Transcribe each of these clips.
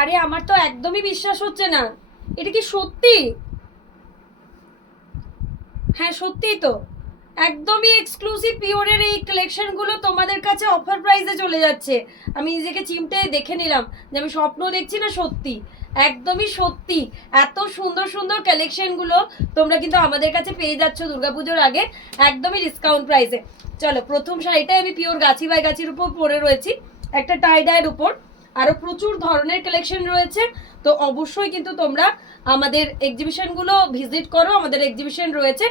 আরে আমার তো একদমই বিশ্বাস হচ্ছে না, এটা কি সত্যি? হ্যাঁ সত্যিই তো, একদমই এক্সক্লুসিভ পিওরের এই কালেকশনগুলো তোমাদের কাছে অফার প্রাইসে চলে যাচ্ছে। আমি নিজেকে চিমটে দেখে নিলাম যে আমি স্বপ্ন দেখছি না সত্যি, একদমই সত্যি। এত সুন্দর সুন্দর কালেকশনগুলো তোমরা কিন্তু আমাদের কাছে পেয়ে যাচ্ছ দুর্গাপুজোর আগে একদমই ডিসকাউন্ট প্রাইসে। চলো, প্রথম শাড়িটাই আমি পিওর গাছি বাই গাছির উপর পরে রয়েছি, একটা টাই ডাইয়ের উপর। আরও প্রচুর ধরনের কালেকশন রয়েছে, তো অবশ্যই কিন্তু তোমরা আমাদের এক্সিবিশনগুলো ভিজিট করো। আমাদের এক্সিবিশন রয়েছে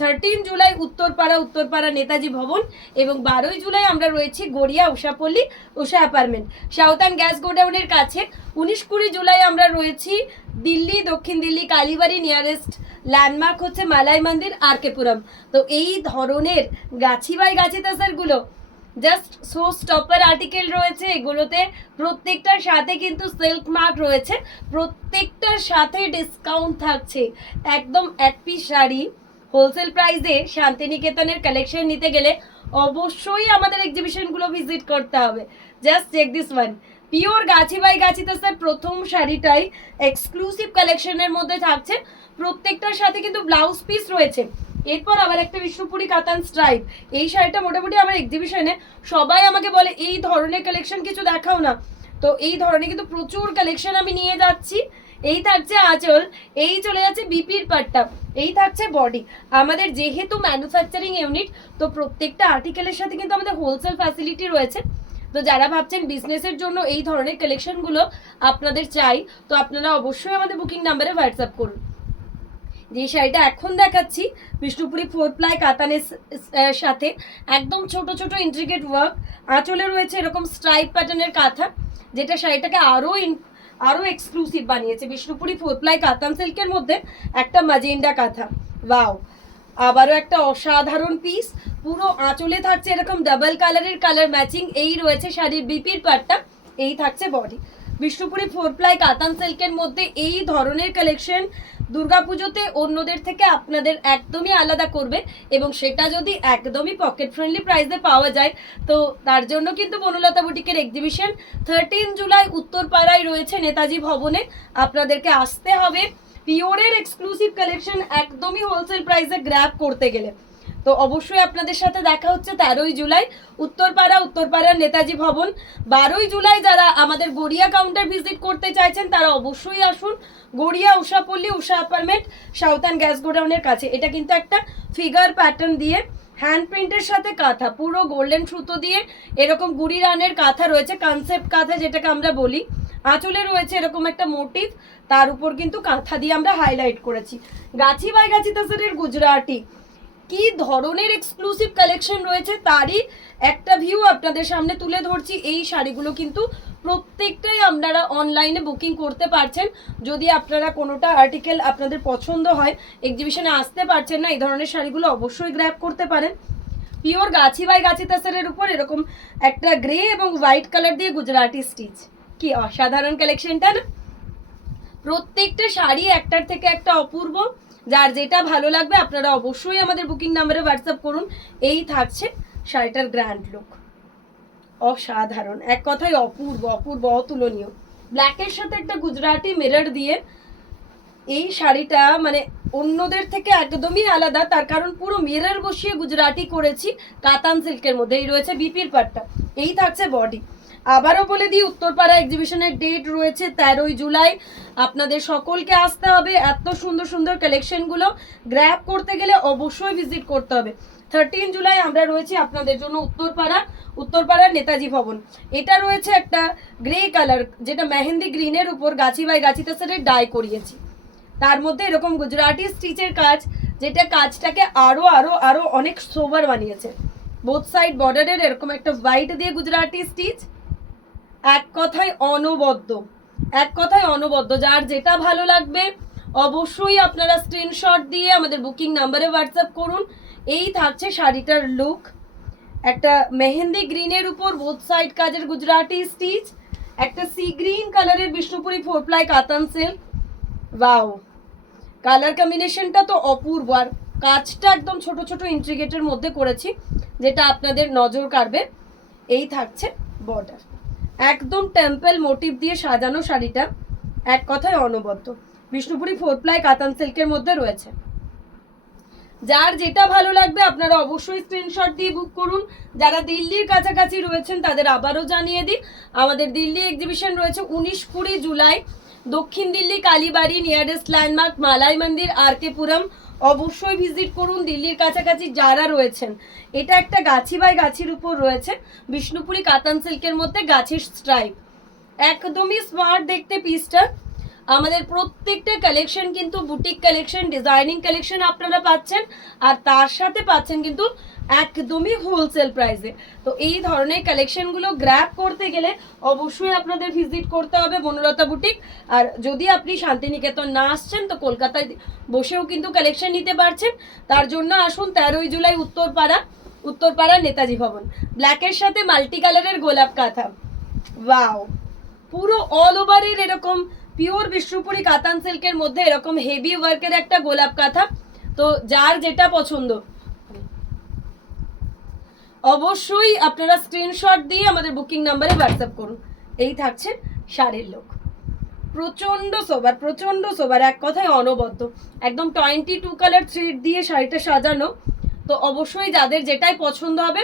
13 জুলাই উত্তরপাড়া নেতাজি ভবন, এবং 12 জুলাই আমরা রয়েছি গড়িয়া উষাপল্লী উষা অ্যাপার্টমেন্ট সাউথার্ন গ্যাস গোডাউনের কাছে। 19-20 জুলাই আমরা রয়েছি দিল্লি, দক্ষিণ দিল্লি কালীবাড়ি নিয়ারেস্ট ল্যান্ডমার্ক হচ্ছে মালাই মন্দির আরকেপুরম। তো এই ধরনের গাছি বাই গাছি তাসারগুলো জাস্ট শো স্টপার আর্টিকেল রয়েছে এগুলোতে, প্রত্যেকটার সাথে কিন্তু সিল্ক মার্ক রয়েছে, প্রত্যেকটার সাথে ডিসকাউন্ট থাকছে। একদম এক পিস শাড়ি হোলসেল প্রাইসে শান্তিনিকেতনের কালেকশন নিতে গেলে অবশ্যই আমাদের এক্সিবিশনগুলো ভিজিট করতে হবে। জাস্ট চেক দিস ওয়ান, পিওর গাছি বাই গাছি তাসার প্রথম শাড়িটাই এক্সক্লুসিভ কালেকশনের মধ্যে থাকছে, প্রত্যেকটার সাথে কিন্তু ব্লাউজ পিস রয়েছে। এরপর আবার একটা বিষ্ণুপুরি কাতান স্ট্রাইপ, এই শাড়িটা মোটামুটি আমার এক্সিবিশনে সবাই আমাকে বলে এই ধরনের কালেকশন কিছু দেখাও না, তো এই ধরনের কিন্তু প্রচুর কালেকশন আমি নিয়ে যাচ্ছি। এই থাকছে আঁচল, এই চলে যাচ্ছে বিপির পাট্টা, এই থাকছে বডি। আমাদের যেহেতু ম্যানুফ্যাকচারিং ইউনিট, তো প্রত্যেকটা আর্টিকেলের সাথে কিন্তু আমাদের হোলসেল ফ্যাসিলিটি রয়েছে। তো যারা ভাবছেন বিজনেসের জন্য এই ধরনের কালেকশনগুলো আপনাদের চাই, তো আপনারা অবশ্যই আমাদের বুকিং নাম্বারে হোয়াটসঅ্যাপ করুন। যে শাড়িটা এখন দেখাচ্ছি বিষ্ণুপুরি 4 প্লাই কাতানের সাথে একদম ছোট ছোট ইন্ট্রিকেট ওয়ার্ক, আঁচলে রয়েছে এরকম স্ট্রাইপ প্যাটার্নের কাঁথা, যেটা শাড়িটাকে আরো এক্সক্লুসিভ বানিয়েছে। বিষ্ণুপুরি 4 প্লাই কাতান সিল্কের মধ্যে একটা ম্যাজেন্ডা কাঁথা, ওয়াও, আবারও একটা অসাধারণ পিস। পুরো আঁচলে থাকছে এরকম ডাবল কালারের কালার ম্যাচিং, এই রয়েছে শাড়ির বিপির পাটটা, এই থাকছে বডি। বিষ্ণুপুরি 4 প্লাই কাতান সিল্কের মধ্যে এই ধরনের কালেকশন দুর্গাপুজোতে অন্যদের থেকে আপনাদের একদমই আলাদা করবে, এবং সেটা যদি একদমই পকেট ফ্রেন্ডলি প্রাইসে পাওয়া যায়, তো তার জন্য কিন্তু বনলতা বুটিকের এক্সিবিশন 13 জুলাই উত্তরপাড়ায় রয়েছে নেতাজি ভবনে, আপনাদেরকে আসতে হবে পিওরের এক্সক্লুসিভ কালেকশন একদমই হোলসেল প্রাইসে গ্র্যাব করতে গেলে। তো অবশ্যই আপনাদের সাথে দেখা হচ্ছে 13 জুলাই উত্তরপাড়ার নেতাজি ভবন। 12 জুলাই যারা আমাদের গড়িয়া কাউন্টার ভিজিট করতে চাইছেন তারা অবশ্যই আসুন গড়িয়া উষাপল্লী উষা অ্যাপার্টমেন্ট সাউথার্ন গ্যাস গোডাউনের কাছে। এটা কিন্তু একটা ফিগার প্যাটার্ন দিয়ে হ্যান্ড প্রিন্টের সাথে কাঁথা, পুরো গোল্ডেন সুতো দিয়ে এরকম গুড়ি রানের কাঁথা রয়েছে, কনসেপ্ট কাঁথা যেটাকে আমরা বলি। আঁচলে রয়েছে এরকম একটা মোটিভ, তার উপর কিন্তু কাঁথা দিয়ে আমরা হাইলাইট করেছি। গাছি বাই গাছি তাসারের গুজরাটি কি ধরনের এক্সক্লুসিভ কালেকশন রয়েছে তারই একটা ভিউ আপনাদের সামনে তুলে ধরছি। এই শাড়িগুলো কিন্তু প্রত্যেকটাই আপনারা অনলাইনে বুকিং করতে পারছেন। যদি আপনারা কোনোটা আর্টিকেল আপনাদের পছন্দ হয়, এক্সিবিশনে আসতে পারছেন না, এই ধরনের শাড়িগুলো অবশ্যই গ্র্যাব করতে পারেন। পিওর গাছি বাই গাছি তাসারের উপর এরকম একটা গ্রে এবং হোয়াইট কালার দিয়ে গুজরাটি স্টিচ, কি অসাধারণ কালেকশনটা না। প্রত্যেকটা শাড়ি একটার থেকে একটা অপূর্ব, যার যেটা ভালো লাগবে আপনারা অবশ্যই আমাদের বুকিং নাম্বারে হোয়াটসঅ্যাপ করুন। এই থাকছে শাড়িটার গ্র্যান্ড লুক, অসাধারণ, এক কথায় অপূর্ব অপূর্ব অতুলনীয়। ব্ল্যাকের সাথে একটা গুজরাটি মিরর দিয়ে এই শাড়িটা মানে অন্যদের থেকে একদমই আলাদা, তার কারণ পুরো মিরর বসিয়ে গুজরাটি করেছি কাতান সিল্কের মধ্যে। এই রয়েছে বিপির পাটটা, এই থাকছে বডি। আবারও বলে দিই উত্তরপাড়া এক্সিবিশনের ডেট রয়েছে 13 জুলাই, আপনাদের সকলকে আসতে হবে। এত সুন্দর সুন্দর কালেকশনগুলো গ্র্যাব করতে গেলে অবশ্যই ভিজিট করতে হবে। 13 জুলাই আমরা রয়েছি আপনাদের জন্য উত্তরপাড়ার নেতাজি ভবন। এটা রয়েছে একটা গ্রে কালার, যেটা মেহেন্দি গ্রিনের উপর গাছি বাই গাছি তাসারের ডাই করিয়েছি, তার মধ্যে এরকম গুজরাটি স্টিচের কাজ, যেটা কাজটাকে আরো আরো আরো অনেক সোবার বানিয়েছে। বোথ সাইড বর্ডারের এরকম একটা হোয়াইট দিয়ে গুজরাটি স্টিচ, এক কথায় অনবদ্য, এক কথায় অনবদ্য। যার যেটা ভালো লাগবে অবশ্যই আপনারা স্ক্রিনশট দিয়ে আমাদের বুকিং নাম্বারে হোয়াটসঅ্যাপ করুন। এই থাকছে শাড়িটার লুক, একটা মেহেন্দি গ্রিনের উপর বোথ সাইড কাজের গুজরাটি স্টিচ, একটা সি গ্রিন কালারের বিষ্ণুপুরি 4 প্লাই কাতান সিল্ক, ওয়াও, কালার কম্বিনেশনটা তো অপূর্ব। আর কাজটা একদম ছোট ছোট ইন্ট্রিগেটের মধ্যে করেছি, যেটা আপনাদের নজর কাড়বে। এই থাকছে বর্ডার, একদম টেম্পল মোটিভ দিয়ে সাজানো শাড়িটা, এক কথায় অনবদ্য। বিষ্ণুপুরি 4 প্লাই কাতান সিল্কের মধ্যে রয়েছে। যার যেটা ভালো লাগবে আপনারা অবশ্যই স্ক্রিনশট দিয়ে বুক করুন। যারা দিল্লির কাছাকাছি রয়েছেন তাদের আবারও জানিয়ে দিই, আমাদের দিল্লি এক্সিবিশন রয়েছে 19-20 জুলাই, দক্ষিণ দিল্লি কালীবাড়ি, নিয়ারেস্ট ল্যান্ডমার্ক মালাই মন্দির, আর.কে পুরম। অবশ্যই ভিজিট করুন দিল্লির কাছাকাছি যারা রয়েছেন। এটা একটা গাছি বাই গাছির উপর রয়েছে, বিষ্ণুপুরি কাতান সিল্কের মধ্যে গাছের স্ট্রাইপ, একদমই স্মার্ট দেখতে পিসটা। আমাদের প্রত্যেকটা কালেকশন কিন্তু বুটিক কালেকশন, ডিজাইনিং কালেকশন আপনারা পাচ্ছেন, আর তার সাথে পাচ্ছেন কিন্তু একদমই হোলসেল প্রাইসে। তো এই ধরনের কালেকশনগুলো গ্র্যাব করতে গেলে অবশ্যই আপনাদের ভিজিট করতে হবে বনলতা বুটিক। আর যদি আপনি শান্তিনিকেতন না আসছেন তো কলকাতায় বসেও কিন্তু কালেকশন নিতে পারছেন। তার জন্য আসুন 13ই জুলাই উত্তরপাড়া নেতাজি ভবন। ব্ল্যাকের সাথে মাল্টি কালারের গোলাপ কাঁথা, ওয়াও, পুরো অল ওভারের এরকম পিওর বিষ্ণুপুরি কাতান সিল্কের মধ্যে এরকম হেভি ওয়ার্কের একটা গোলাপ কাঁথা। তো যার যেটা পছন্দ অবশ্যই আপনারা স্ক্রিনশট দিয়ে আমাদের বুকিং নাম্বারে হোয়াটসঅ্যাপ করুন। এই থাকছে শাড়ির লোক, প্রচন্ড সোবার, এক কথায় অনবদ্য। একদম 22 কালার থ্রেড দিয়ে শাড়িটা সাজানো। তো অবশ্যই যাদের যেটাই পছন্দ হবে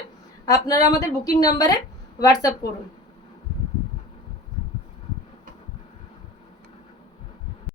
আপনারা আমাদের বুকিং নাম্বারে হোয়াটসঅ্যাপ করুন।